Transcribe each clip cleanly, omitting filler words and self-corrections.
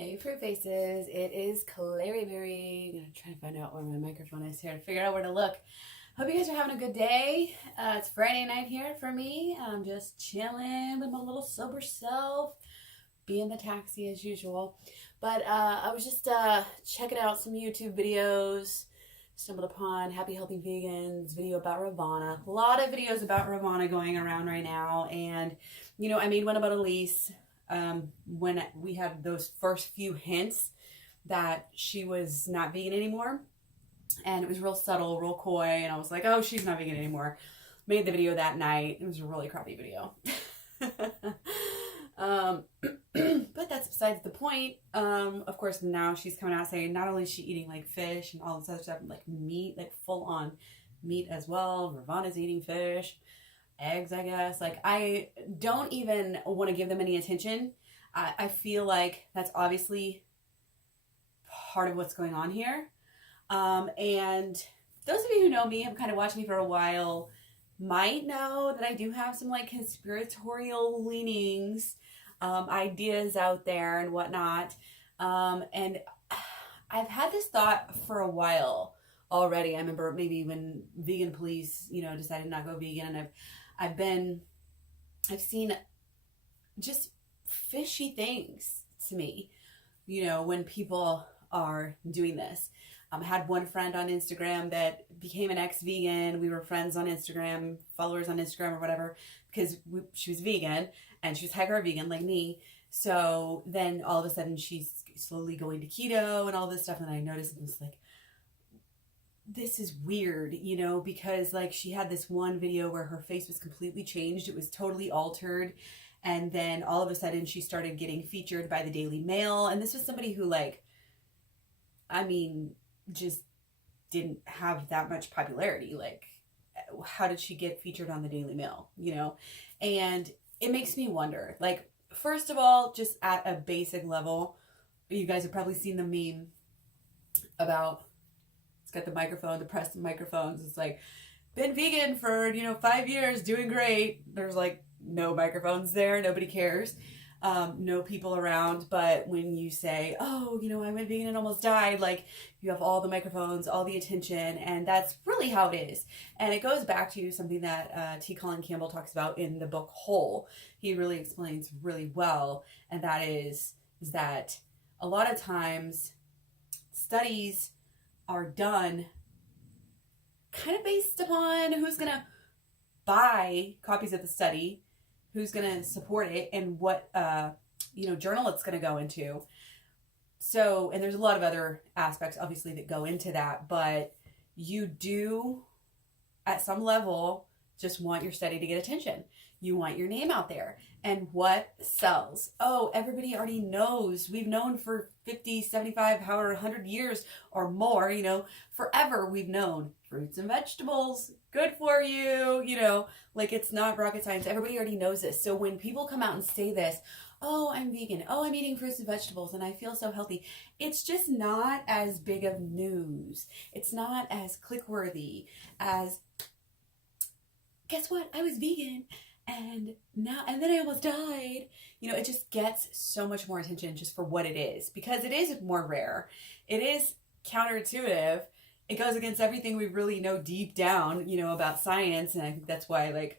Hey fruit faces, it is Clary Berry. I'm gonna try to find out where my microphone is here to figure out where to look. Hope you guys are having a good day. It's Friday night here for me. I'm just chilling with my little sober self, being the taxi as usual. But I was just checking out some YouTube videos. Stumbled upon Happy Healthy Vegans video about Rawvana. A lot of videos about Rawvana going around right now, and I made one about Elyse. When we had those first few hints that she was not vegan anymore, and it was real subtle, real coy, and I was like, oh, she's not vegan anymore. Made the video that night. It was a really crappy video. But that's besides the point. Of course, now she's coming out saying not only is she eating like fish and all this other stuff, like meat, like full on meat as well. Rawvana's eating fish, eggs, I guess. Like, I don't even want to give them any attention. I feel like that's obviously part of what's going on here. And those of you who know me, have kind of watched me for a while, might know that I do have some like conspiratorial leanings, ideas out there and whatnot. And I've had this thought for a while already. I remember maybe when vegan police, decided not to go vegan, and I've seen just fishy things to me, when people are doing this. I had one friend on Instagram that became an ex-vegan. We were friends on Instagram, followers on Instagram or whatever, because she was vegan and she was hyper vegan like me. So then all of a sudden she's slowly going to keto and all this stuff. And I noticed it was like, this is weird, because like she had this one video where her face was completely changed. It was totally altered. And then all of a sudden she started getting featured by the Daily Mail. And this was somebody who just didn't have that much popularity. Like, how did she get featured on the Daily Mail, And it makes me wonder, like, first of all, just at a basic level, you guys have probably seen the meme about, it's got the microphone, the pressed microphones. It's like, been vegan for, 5 years, doing great. There's like no microphones there. Nobody cares. No people around. But when you say, oh, I went vegan and almost died, like, you have all the microphones, all the attention, and that's really how it is. And it goes back to something that T. Colin Campbell talks about in the book Whole. He really explains really well, and that is that a lot of times studies are done kind of based upon who's going to buy copies of the study, who's going to support it, and what journal it's going to go into. So, and there's a lot of other aspects obviously that go into that, but you do at some level just want your study to get attention. You want your name out there. And what sells? Oh, everybody already knows. We've known for 50, 75, however, 100 years or more, forever we've known fruits and vegetables, good for you, like, it's not rocket science. Everybody already knows this. So when people come out and say this, oh, I'm vegan, oh, I'm eating fruits and vegetables and I feel so healthy, it's just not as big of news. It's not as click-worthy as, guess what? I was vegan and then I almost died. It just gets so much more attention just for what it is, because it is more rare. It is counterintuitive. It goes against everything we really know deep down, about science. And I think that's why,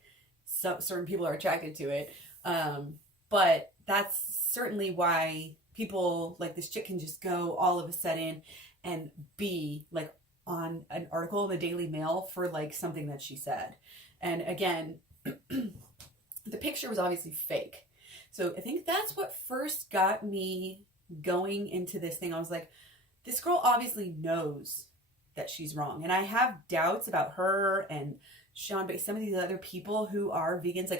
certain people are attracted to it. But that's certainly why people like this chick can just go all of a sudden and be like on an article in the Daily Mail for like something that she said. And again, the picture was obviously fake. So I think that's what first got me going into this thing. I was like, this girl obviously knows that she's wrong. And I have doubts about her and Sean, but some of these other people who are vegans,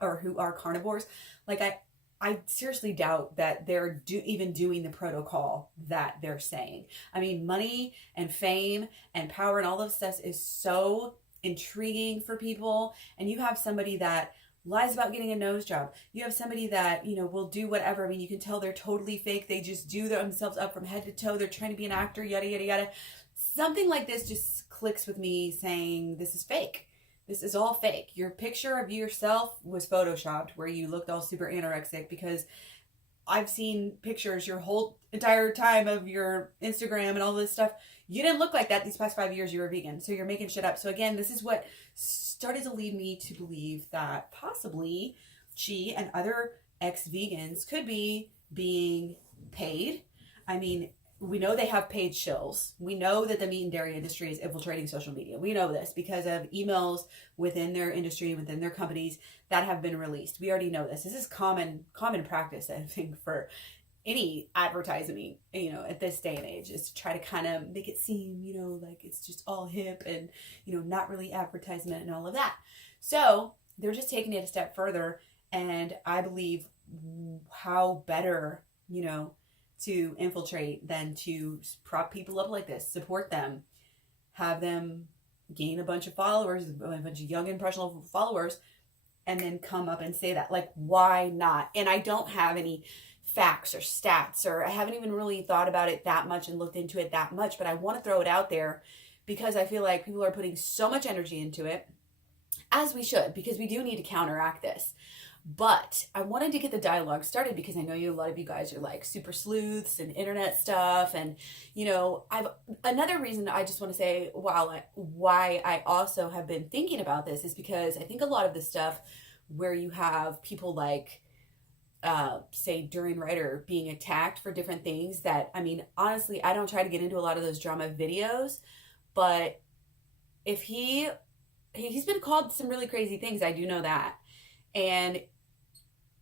or who are carnivores, I seriously doubt that they're even doing the protocol that they're saying. I mean, money and fame and power and all those stuff is so intriguing for people. And you have somebody that lies about getting a nose job. You have somebody that, will do whatever. I mean, you can tell they're totally fake. They just do themselves up from head to toe. They're trying to be an actor, yada, yada, yada. Something like this just clicks with me saying, this is fake. This is all fake. Your picture of yourself was photoshopped where you looked all super anorexic, because I've seen pictures your whole entire time of your Instagram and all this stuff. You didn't look like that these past 5 years you were vegan. So you're making shit up. So again, this is what started to lead me to believe that possibly she and other ex-vegans could be being paid. I mean, we know they have paid shills. We know that the meat and dairy industry is infiltrating social media. We know this because of emails within their industry, within their companies that have been released. We already know this. This is common practice, I think, for any advertising, you know, at this day and age, is to try to kind of make it seem, you know, like it's just all hip and, you know, not really advertisement and all of that. So they're just taking it a step further. And I believe how better, you know, to infiltrate than to prop people up like this, support them, have them gain a bunch of followers, a bunch of young impressionable followers, and then come up and say that. Like, why not? And I don't have any facts or stats, or I haven't even really thought about it that much and looked into it that much, but I want to throw it out there because I feel like people are putting so much energy into it, as we should, because we do need to counteract this. But I wanted to get the dialogue started because I know a lot of you guys are like super sleuths and internet stuff. And, you know, another reason I just want to say why I also have been thinking about this is because I think a lot of the stuff where you have people like, say Durian Ryder being attacked for different things that, I mean, honestly, I don't try to get into a lot of those drama videos, but if he's been called some really crazy things, I do know that. And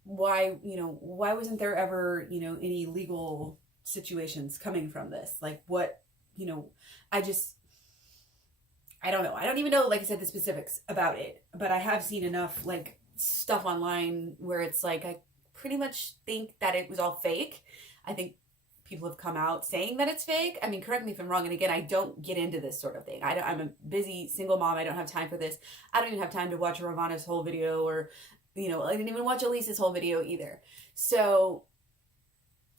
why wasn't there ever, you know, any legal situations coming from this? Like what, you know, I don't know. I don't even know, like I said, the specifics about it, but I have seen enough like stuff online where it's like, I pretty much think that it was all fake. I think people have come out saying that it's fake. I mean, correct me if I'm wrong. And again, I don't get into this sort of thing. I'm a busy single mom. I don't have time for this. I don't even have time to watch Rawvana's whole video, or, you know, I didn't even watch Elyse's whole video either. So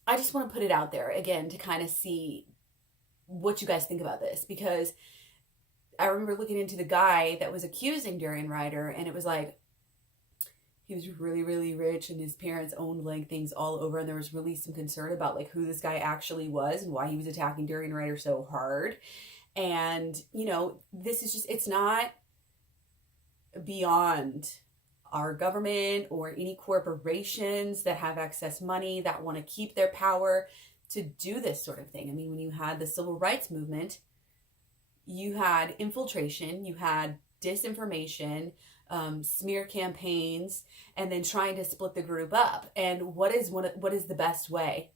I just want to put it out there again to kind of see what you guys think about this, because I remember looking into the guy that was accusing Durian Ryder, and it was like, he was really, really rich and his parents owned like things all over. And there was really some concern about like who this guy actually was and why he was attacking Durian Ryder so hard. And, you know, this is just, it's not beyond our government or any corporations that have excess money that want to keep their power to do this sort of thing. I mean, when you had the civil rights movement, you had infiltration, you had disinformation, smear campaigns, and then trying to split the group up. And what is the best way?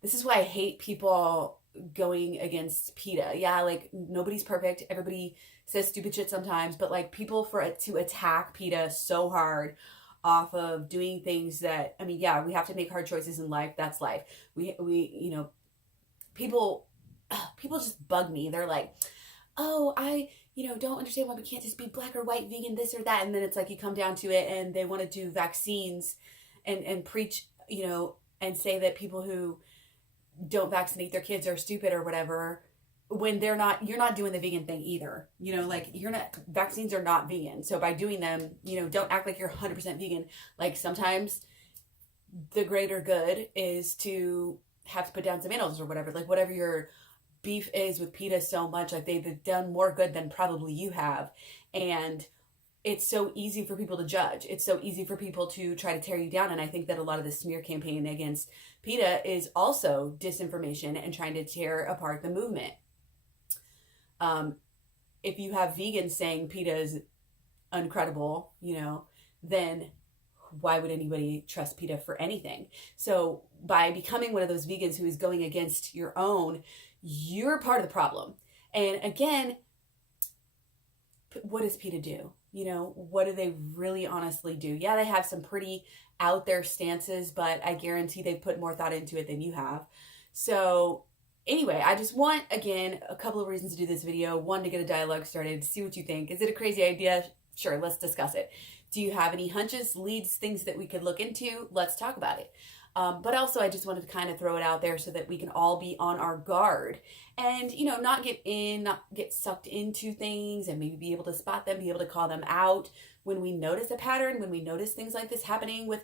This is why I hate people going against PETA. Yeah, like nobody's perfect. Everybody says stupid shit sometimes, but like people to attack PETA so hard off of doing things that, I mean, yeah, we have to make hard choices in life. That's life. We you know, people just bug me. They're like, oh, I don't understand why we can't just be black or white, vegan, this or that. And then it's like you come down to it and they want to do vaccines and preach, you know, and say that people who don't vaccinate their kids are stupid or whatever, when you're not doing the vegan thing either. You know, like vaccines are not vegan. So by doing them, you know, don't act like you're 100% vegan. Like sometimes the greater good is to have to put down some animals or whatever, like whatever your beef is with PETA so much, like they've done more good than probably you have. And it's so easy for people to judge. It's so easy for people to try to tear you down. And I think that a lot of the smear campaign against PETA is also disinformation and trying to tear apart the movement. If you have vegans saying PETA is uncredible, you know, then why would anybody trust PETA for anything? So by becoming one of those vegans who is going against your own, you're part of the problem. And again, what does PETA do? You know, what do they really honestly do? Yeah, they have some pretty out there stances, but I guarantee they put more thought into it than you have. So anyway, I just want, again, a couple of reasons to do this video. One, to get a dialogue started, see what you think. Is it a crazy idea? Sure, let's discuss it. Do you have any hunches, leads, things that we could look into? Let's talk about it. But also, I just wanted to kind of throw it out there so that we can all be on our guard and, you know, not get sucked into things, and maybe be able to spot them, be able to call them out when we notice a pattern, when we notice things like this happening with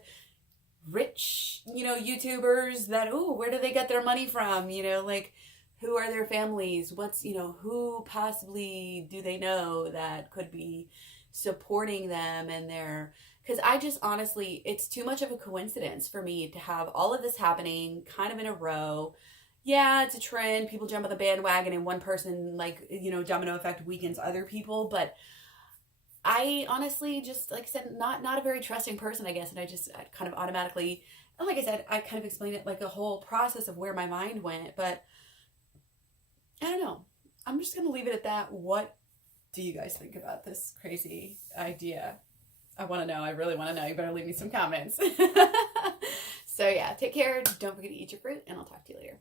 rich, you know, YouTubers that, oh, where do they get their money from? You know, like, who are their families? What's, you know, who possibly do they know that could be supporting them and their, because I just honestly, it's too much of a coincidence for me to have all of this happening kind of in a row. Yeah, it's a trend. People jump on the bandwagon and one person, like, you know, domino effect weakens other people. But I honestly just, like I said, not a very trusting person, I guess. And I kind of automatically, and like I said, I kind of explained it like a whole process of where my mind went. But I don't know. I'm just going to leave it at that. What do you guys think about this crazy idea? I want to know. I really want to know. You better leave me some comments. So yeah, take care. Don't forget to eat your fruit, and I'll talk to you later.